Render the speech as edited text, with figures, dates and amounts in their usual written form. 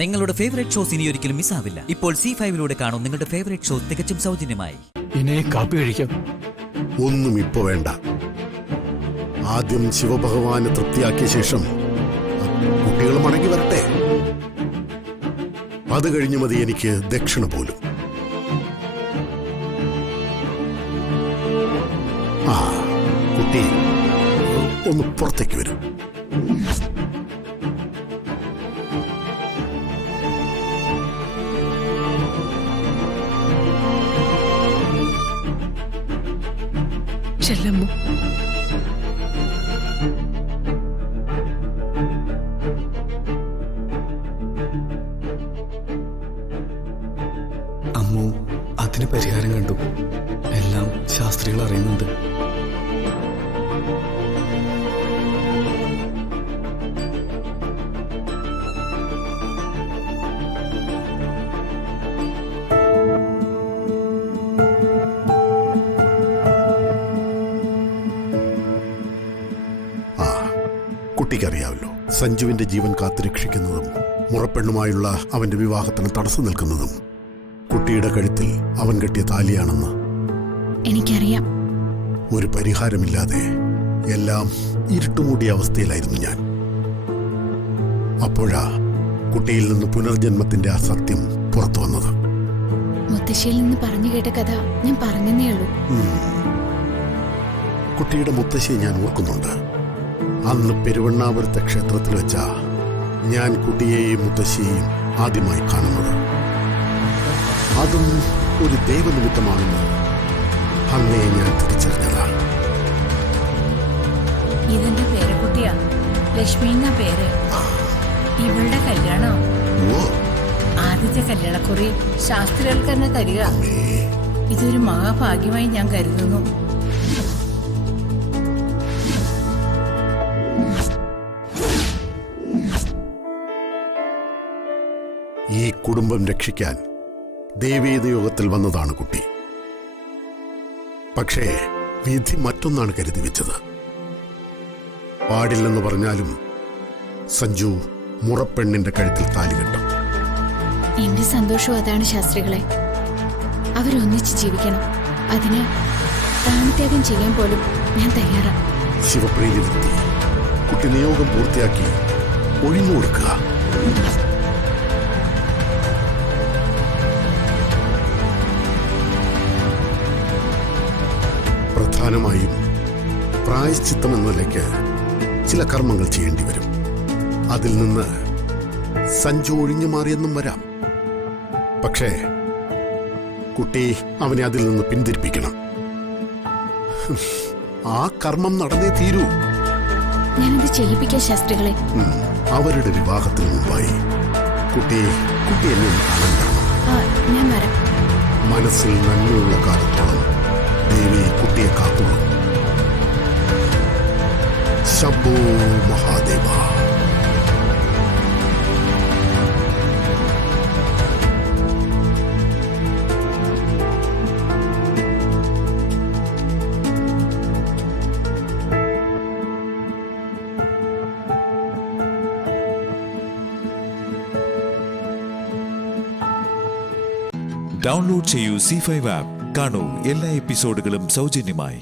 നിങ്ങളുടെ favourite shows ഇനി ഒരിക്കലും മിസ്സാവില്ല. ഇപ്പോൾ C5 കാണും നിങ്ങളുടെ ഫേവറേറ്റ് ഷോ തികച്ചും സൗജന്യമായി. ഇനി കാപ്പി കഴിക്കാം. ഒന്നും ഇപ്പൊ വേണ്ട. ആദ്യം ശിവഭഗവാനെ തൃപ്തിയാക്കിയ ശേഷം കുട്ടികൾ മടങ്ങി വരട്ടെ. അത് കഴിഞ്ഞു മതി എനിക്ക് ദക്ഷിണ പോലും. ആ കുട്ടി ഒന്ന് പുറത്തേക്ക് വരും. ചെല്ലമ്മു, അമ്മു അതിന് പരിഹാരം കണ്ടു. എല്ലാം ശാസ്ത്രികൾ അറിയുന്നുണ്ട്. കുട്ടിക്കറിയാമല്ലോ, സഞ്ജുവിന്റെ ജീവൻ കാത്തുരക്ഷിക്കുന്നതും മുറപ്പെണ്ണുമായുള്ള അവന്റെ വിവാഹത്തിന് തടസ്സം നിൽക്കുന്നതും കുട്ടിയുടെ കഴുത്തിൽ അവൻ കെട്ടിയ താലിയാണെന്ന്. എനിക്കറിയാം. ഒരു പരിഹാരമില്ലാതെ എല്ലാം ഇരുട്ടുമൂടിയ അവസ്ഥയിലായിരുന്നു ഞാൻ. അപ്പോഴാ കുട്ടിയിൽ നിന്ന് പുനർജന്മത്തിന്റെ ആ സത്യം പുറത്തു വന്നത്. മുത്തശ്ശിയിൽ നിന്ന് പറഞ്ഞു കേട്ട കഥ ഞാൻ പറഞ്ഞതേ ഉള്ളൂ. കുട്ടിയുടെ മുത്തശ്ശിയെ ഞാൻ ഓർക്കുന്നുണ്ട്. അന്ന് പെരുവണ്ണാപുരത്തെ ക്ഷേത്രത്തിൽ വെച്ചാ ഞാൻ കുട്ടിയെയും മുത്തശ്ശിയെയും ആദ്യമായി കാണുന്നത്. അതും ഒരു ദൈവനിമിത്തമാണെന്ന് അന്നേ ഞാൻ തിരിച്ചറിഞ്ഞതാ. ഇതെന്റെ പേരക്കുട്ടിയാ, ലക്ഷ്മി എന്ന പേര്. ഇവളുടെ കല്യാണം ആദ്യത്തെ കല്യാണക്കുറി ശാസ്ത്രികൾക്ക് തന്നെ തരിക. ഇതൊരു മഹാഭാഗ്യമായി ഞാൻ കരുതുന്നു. ഈ കുടുംബം രക്ഷിക്കാൻ ദേവീതയോഗത്തിൽ വന്നതാണ് കുട്ടി. പക്ഷേ വിധി മറ്റൊന്നാണ് കരുതി വെച്ചത്. പാടില്ലെന്ന് പറഞ്ഞാലും സഞ്ജു മുറപ്പെണ്ണിന്റെ കഴുത്തിൽ താലി കെട്ടും. എന്റെ സന്തോഷവും അതാണ് ശാസ്ത്രികളെ. അവരൊന്നിച്ച് ജീവിക്കണം. അതിന് പ്രാണത്യാഗം ചെയ്യാൻ പോലും ഞാൻ തയ്യാറാണ്. ശിവപ്രീതി വരുത്തി കുട്ടി നിയോഗം പൂർത്തിയാക്കി ഒഴിഞ്ഞു കൊടുക്കുക. പ്രധാനമായും പ്രായശ്ചിത്തം എന്ന നിലയ്ക്ക് ചില കർമ്മങ്ങൾ ചെയ്യേണ്ടി വരും. അതിൽ നിന്ന് സഞ്ജു ഒഴിഞ്ഞു മാറിയെന്നും വരാം. പക്ഷേ കുട്ടി അവനെ അതിൽ നിന്ന് പിന്തിരിപ്പിക്കണം. ആ കർമ്മം നടന്നേ തീരൂ. ഞാനത് ചെയ്യിപ്പിക്കാം ശാസ്ത്രികളെ. അവരുടെ വിവാഹത്തിന് മുമ്പായി കുട്ടി എന്നെ ഒന്ന് കാണാൻ തരണം. ഞാൻ വരാം. മനസ്സിൽ നന്മയുള്ള കാലത്തോളം ദേവി കുട്ടിയെ കാത്തോളും. ശംഭോ മഹാദേവ. ഡൗൺലോഡ് ചെയ്യൂ C5 ആപ്പ്. കാണൂ എല്ലാ എപ്പിസോഡുകളും സൗജന്യമായി.